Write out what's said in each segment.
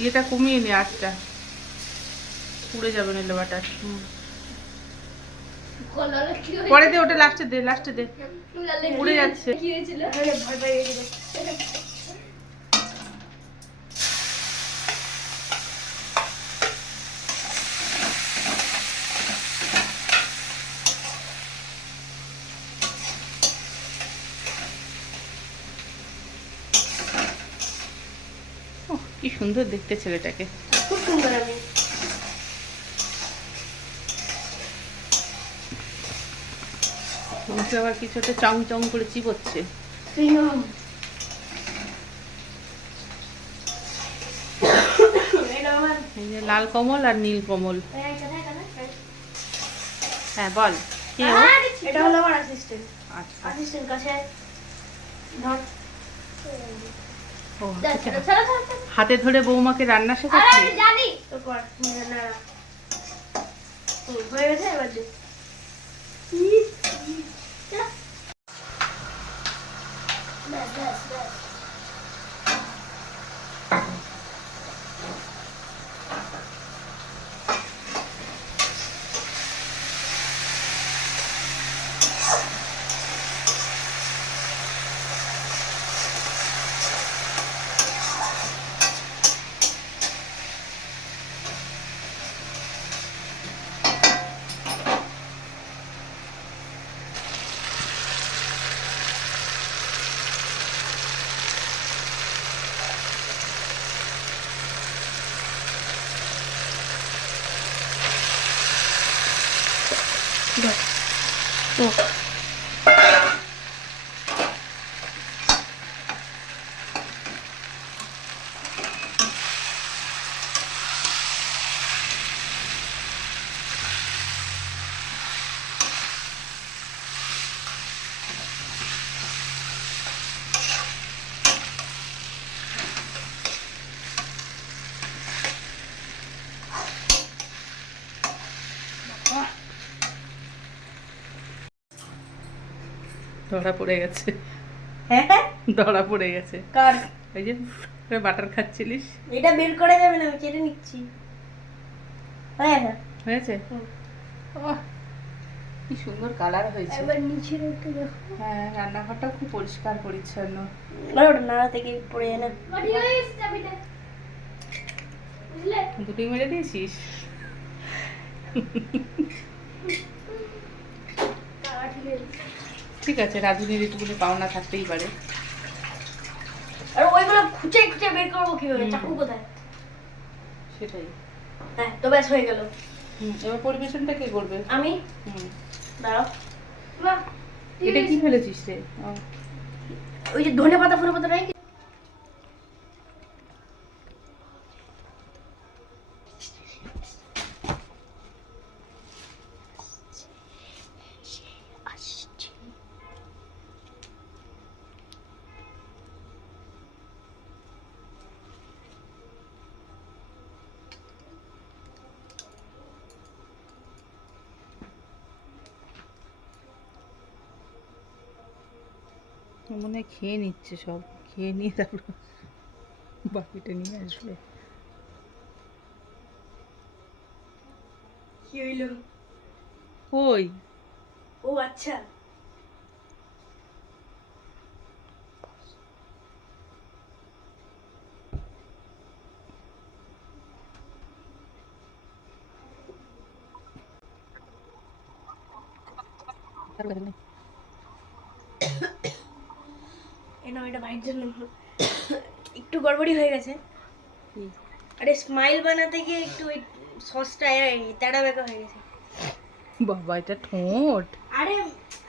ইয়েটা কমিয়ে নি, আটটা পুড়ে যাবে নিলে বাটার। পরে দে, ওটা লাস্টে দে, লাস্টে দে, পুড়ে যাচ্ছে। কি সুন্দর দেখতে ছেলেটাকে, খুব সুন্দর। আমি আবার কিছু একটা চং চং করে চিবোচ্ছে। এই যে লাল কমল আর নীল কমল। হ্যাঁ বল, কে ও? এটা হলো আমার অ্যাসিস্ট্যান্ট। আচ্ছা, অ্যাসিস্ট্যান্ট কাছে ধর। ও হাতে ধরে বৌমাকে রান্না শেখাচ্ছি। আমি জানি তো কর না। হয়ে গেছে, এবার দে। ব্যাস ব্যাস ব্যাস। ও ধরা পড়ে গেছে। হ্যাঁ ধরা পড়ে গেছে। কার? এই যে বাটার খাচ্ছিলিস। এটা বের করে যাবে না, আমি কেটে নিচ্ছি। হ্যাঁ হ্যাঁ হয়েছে? ওহ, কি সুন্দর কালার হয়েছে। এবার নিচে একটু দেখো। হ্যাঁ, রান্নাঘরটাও খুব পরিষ্কার পরিচ্ছন্ন। আর ওটা নাড়া থেকে পড়ে যায় না। দুটোই মেরে দিয়েছিস? ঠিক আছে, রাঁধুনির একটুকুনি পাওনা থাকতেই পারে। আর ওইগুলো খুঁচে খুঁচে বের করবো কিভাবে? চাকু কোথায়? সেটাই। হ্যাঁ তো ব্যাস হয়ে গেল। এবার পরিবেশনটা কে করবে? আমি। দাঁড়াও না, এটা কি ফেলেছিস রে? ওই যে ধনে পাতা ফোনে পাতা নাই। মনে হয় খেয়ে নিচ্ছে সব, খেয়ে নিয়ে তারপর বাকিটা নিয়ে আসবে। কি হইলো? কই? ও আচ্ছা। এটা ভাইয়ের জন্য একটু গড়বড়ি হয়ে গেছে। আরে স্মাইল বানাতে গিয়ে একটু ওই সসটা তেড়া বেঁকা হয়ে গেছে। বাবা, এটা ঠোঁট। আরে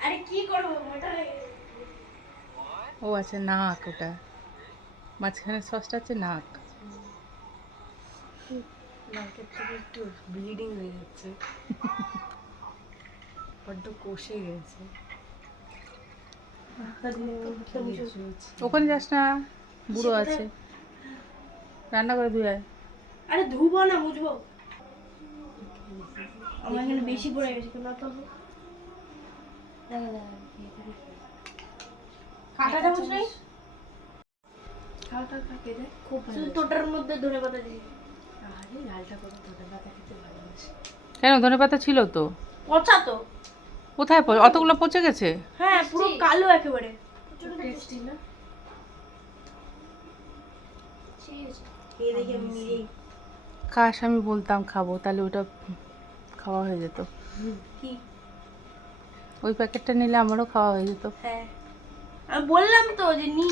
আরে কি করবো, মোটা হয়ে গেছে। ও আচ্ছা, নাক ওটা। মাঝখানে সসটা হচ্ছে নাক। নাকের থেকে একটু ব্লিডিং হয়ে যাচ্ছে, বড্ড কষে গেছে। ওখানে যাস না, বুড়ো আছে, রান্না করে ধুয়ে আয়। আরে ধুবো না, মুছবো। আমার এখানে বেশি পড়ে গেছে কেন তো? কাঁটা চামচ নেই? খা খা খা খেয়ে খুব ভালো শুধু তোটার মধ্যে ধনে পাতা দিই। আরে লালটা করে ধনে পাতা খেতে ভালোবাসি। কেন ধনে পাতা ছিল তো? পচা তো। কোথায় অতগুলো পচে গেছে? হ্যাঁ পুরো কালো একেবারে। টেস্টি না? এই দেখে মিলি কাশ আমি বলতাম খাবো, তাহলে ওটা খাওয়া হয়ে যেত। কি? ওই প্যাকেটটা নিলে আমারও খাওয়া হয়ে যেত। হ্যাঁ আমি বললাম তো যে নি,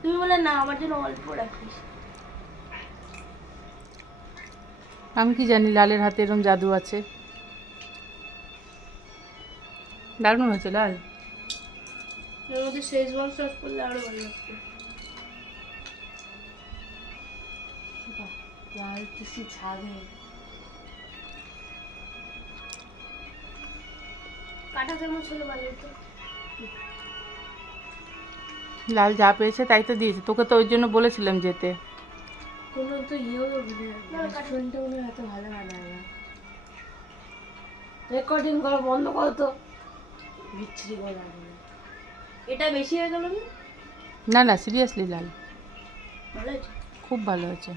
তুমি বলে না আমার জন্য অল্প রাখিস। আমি কি জানি লালের হাতে এরকম জাদু আছে। দারুণ হয়েছে লাল। এর মধ্যে শেজওয়ান সস করলে আরো ভালো লাগতো। বাহ, লাল কিছু ছাড়ে। কাটা চামচ হলে ভালো হতো। লাল যা পেয়েছে তাই তো দিয়েছে, তোকে তো ওই জন্য বলেছিলাম যেতে। কোনো তো রেস্টুরেন্টে কোনো এত ভালো বানায় না। রেকর্ডিং করা বন্ধ করো তো, বিচ্ছিরি করে লাগে না। এটা বেশি হয়ে গেল না? না না, সিরিয়াসলি লাল ভালো হয়েছে। খুব ভালো হয়েছে।